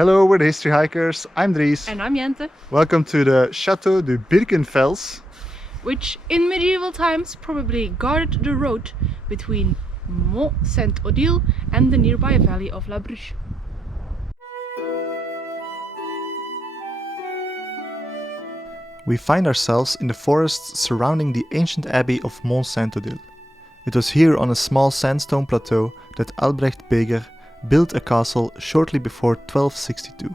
Hello, we're the History Hikers. I'm Dries. And I'm Jente. Welcome to the Château de Birkenfels, which in medieval times probably guarded the road between Mont Saint-Odile and the nearby valley of La Bruche. We find ourselves in the forests surrounding the ancient abbey of Mont Saint-Odile. It was here on a small sandstone plateau that Albrecht Beger built a castle shortly before 1262.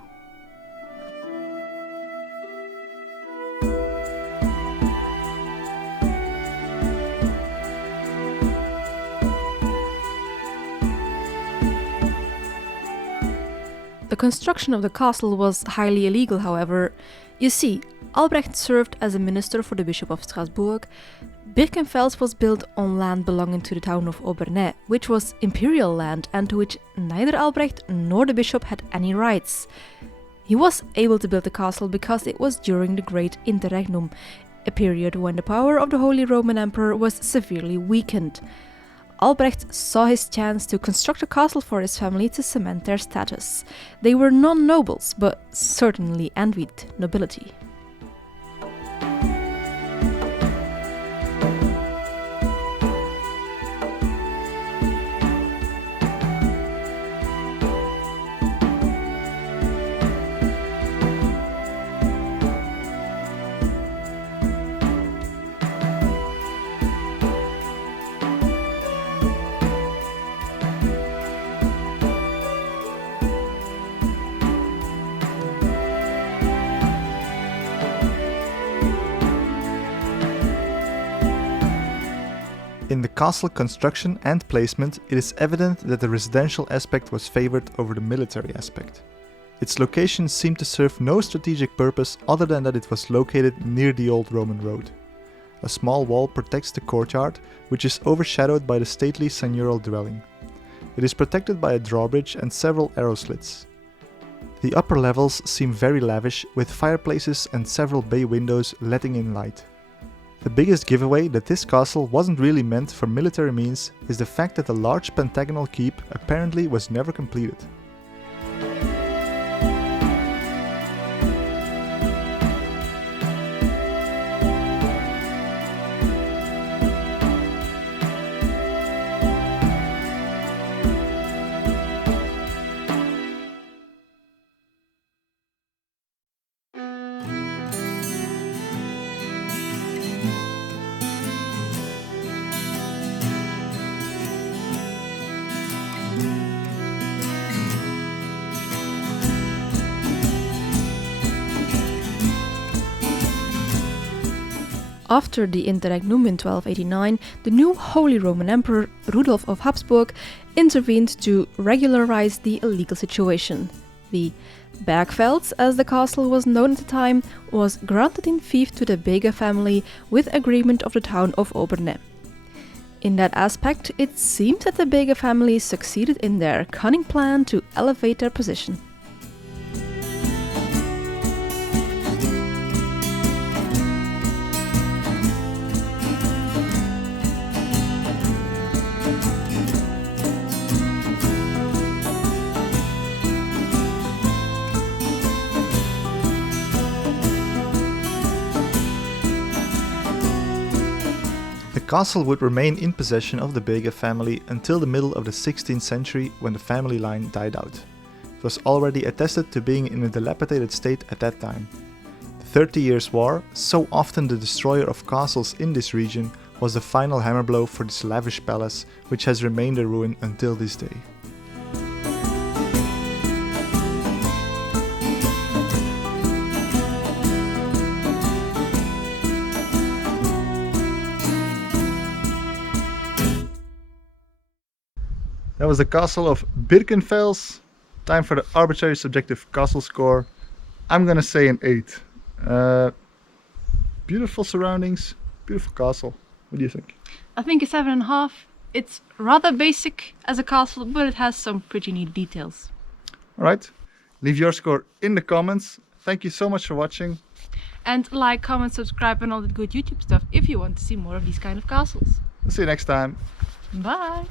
The construction of the castle was highly illegal, however. You see, Albrecht served as a minister for the Bishop of Strasbourg. Birkenfels was built on land belonging to the town of Obernai, which was imperial land and to which neither Albrecht nor the bishop had any rights. He was able to build the castle because it was during the Great Interregnum, a period when the power of the Holy Roman Emperor was severely weakened. Albrecht saw his chance to construct a castle for his family to cement their status. They were non-nobles, but certainly envied nobility. In the castle construction and placement, it is evident that the residential aspect was favored over the military aspect. Its location seemed to serve no strategic purpose other than that it was located near the old Roman road. A small wall protects the courtyard, which is overshadowed by the stately seigneurial dwelling. It is protected by a drawbridge and several arrow slits. The upper levels seem very lavish, with fireplaces and several bay windows letting in light. The biggest giveaway that this castle wasn't really meant for military means is the fact that the large pentagonal keep apparently was never completed. After the Interregnum in 1289, the new Holy Roman Emperor Rudolf of Habsburg intervened to regularize the illegal situation. The Bergfels, as the castle was known at the time, was granted in fief to the Beger family with agreement of the town of Obernai. In that aspect, it seems that the Beger family succeeded in their cunning plan to elevate their position. The castle would remain in possession of the Beger family until the middle of the 16th century, when the family line died out. It was already attested to being in a dilapidated state at that time. The 30 Years' War, so often the destroyer of castles in this region, was the final hammer blow for this lavish palace, which has remained a ruin until this day. That was the castle of Birkenfels. Time for the arbitrary subjective castle score. I'm gonna say an 8. Beautiful surroundings, beautiful castle. What do you think? I think a 7.5. It's rather basic as a castle, but it has some pretty neat details. Alright, leave your score in the comments. Thank you so much for watching. And like, comment, subscribe and all that good YouTube stuff if you want to see more of these kind of castles. We'll see you next time. Bye!